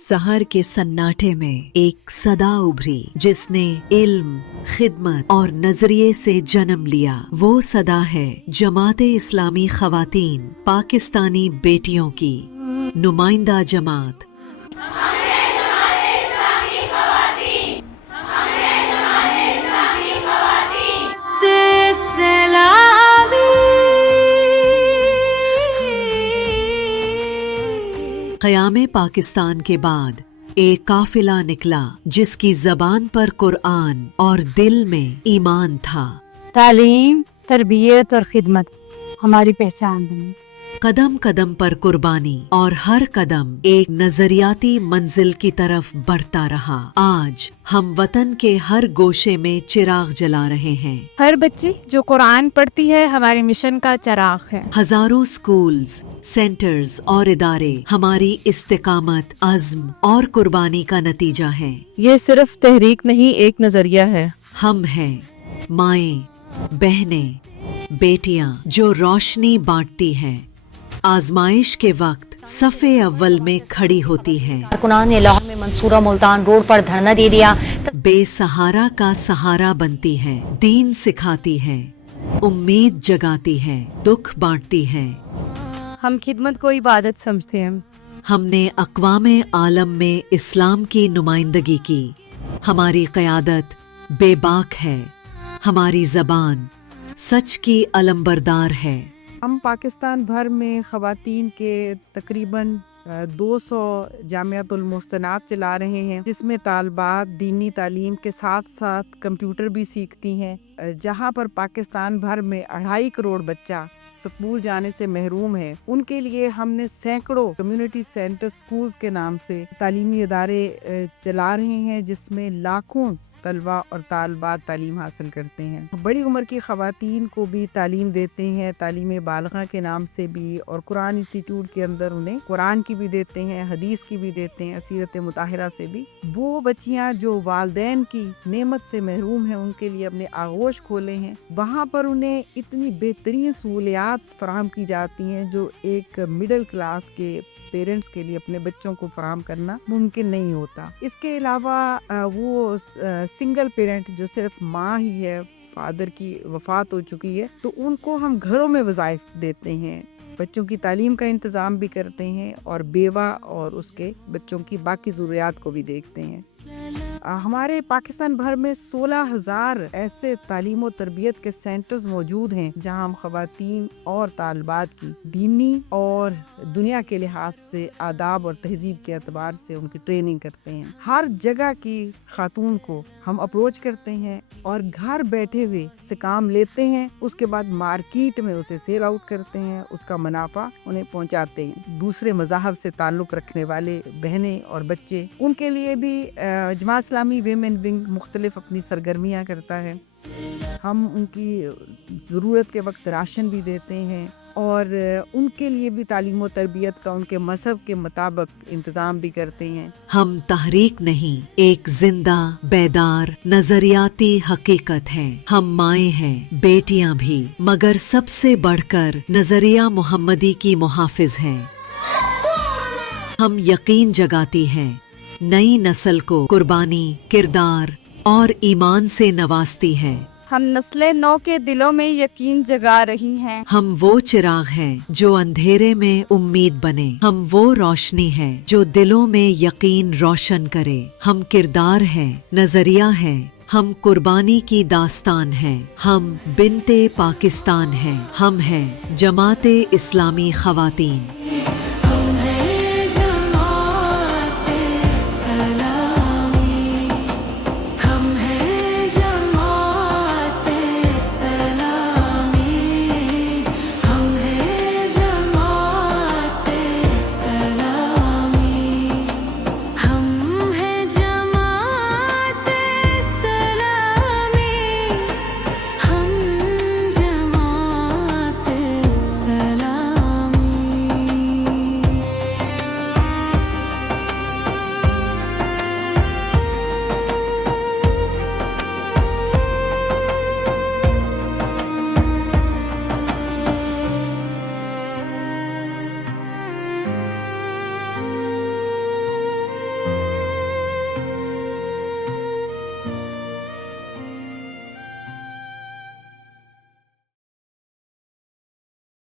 सहर के सन्नाटे में एक सदा उभरी जिसने इल्म, खिदमत और नजरिए से जन्म लिया। वो सदा है जमाते इस्लामी खवातीन पाकिस्तानी बेटियों की नुमाइंदा जमात। क़यामे पाकिस्तान के बाद एक काफिला निकला जिसकी जबान पर कुरान और दिल में ईमान था। तालीम, तरबियत और खिदमत हमारी पहचान बनी। कदम कदम पर कुर्बानी और हर कदम एक नजरियाती मंजिल की तरफ बढ़ता रहा। आज हम वतन के हर गोशे में चिराग जला रहे हैं। हर बच्ची जो कुरान पढ़ती है हमारे मिशन का चिराग है। हजारों स्कूल्स, सेंटर्स और इदारे हमारी इस्तिकामत, अज़्म और कुर्बानी का नतीजा है। ये सिर्फ तहरीक नहीं, एक नजरिया है। हम हैं माएं, बहनें, बेटियां जो रोशनी बांटती हैं, आजमाइश के वक्त सफ़े अव्वल में खड़ी होती हैं। कारकुनान ने लाहौर में मंसूरा मुल्तान रोड पर धरना दे दिया। बेसहारा का सहारा बनती है, दीन सिखाती है, उम्मीद जगाती है, दुख बांटती है। हम खिदमत को इबादत समझते हैं। हमने अक़वामे आलम में इस्लाम की नुमाइंदगी की। हमारी क़यादत बेबाक है, हमारी ज़बान सच की अलंबरदार है। हम पाकिस्तान भर में ख़वातीन के तकरीबन 200 जामियातुल मुहसनात चला रहे हैं, जिसमें तालबात दीनी तालीम के साथ साथ कंप्यूटर भी सीखती हैं। जहां पर पाकिस्तान भर में 2.5 करोड़ बच्चा स्कूल जाने से महरूम है, उनके लिए हमने सैकड़ों कम्युनिटी सेंटर स्कूल्स के नाम से तालीमी इदारे चला रहे हैं, जिसमें लाखों तलबा और तालबात तालीम हासिल करते हैं। बड़ी उम्र की ख़वातीन को भी तालीम देते हैं, तालीम बालगा के नाम से भी, और कुरान इंस्टीट्यूट के अंदर उन्हें कुरान की भी देते हैं, हदीस की भी देते हैं, सीरत मुताहिरा से भी। वो बच्चियां जो वालदैन की नेमत से महरूम हैं, उनके लिए अपने आगोश खोले हैं। वहाँ पर उन्हें इतनी बेहतरीन सहूलियात फराहम की जाती हैं जो एक मिडिल क्लास के पेरेंट्स के लिए अपने बच्चों को फराहम करना मुमकिन नहीं होता। इसके अलावा वो सिंगल पेरेंट जो सिर्फ माँ ही है, फादर की वफात हो चुकी है, तो उनको हम घरों में वज़ाइफ देते हैं, बच्चों की तालीम का इंतज़ाम भी करते हैं और बेवा और उसके बच्चों की बाकी ज़रूरियात को भी देखते हैं। हमारे पाकिस्तान भर में 16,000 ऐसे तालीम और तरबियत के सेंटर्स मौजूद हैं जहां हम ख़वातीन और तालबात की दीनी और दुनिया के लिहाज से आदाब और तहजीब के एतबार से उनकी ट्रेनिंग करते हैं। हर जगह की खातून को हम अप्रोच करते हैं और घर बैठे हुए से काम लेते हैं, उसके बाद मार्केट में उसे सेल आउट करते हैं, उसका मुनाफा उन्हें पहुंचाते हैं। दूसरे मज़ाहब से ताल्लुक़ रखने वाले बहनें और बच्चे, उनके लिए भी जमात इस्लामी वीमेन विंग मुख्तलिफ अपनी सरगर्मियाँ करता है। हम उनकी ज़रूरत के वक्त राशन भी देते हैं और उनके लिए भी तालीम और तरबियत का उनके मज़हब के मुताबिक इंतज़ाम भी करते हैं। हम तहरीक नहीं, एक जिंदा बेदार नजरियाती हकीकत है। हम माएँ हैं, बेटियां भी, मगर सबसे बढ़कर नजरिया मोहम्मदी की मुहाफिज हैं। हम यकीन जगाती हैं, नई नस्ल को कुर्बानी, किरदार और ईमान से नवाजती है। हम नस्ले नौ के दिलों में यकीन जगा रही हैं। हम वो चिराग हैं जो अंधेरे में उम्मीद बने। हम वो रोशनी है जो दिलों में यकीन रोशन करे। हम किरदार हैं, नजरिया है, हम कुर्बानी की दास्तान हैं। हम बिनते पाकिस्तान हैं। हम हैं जमाते इस्लामी खवातीन।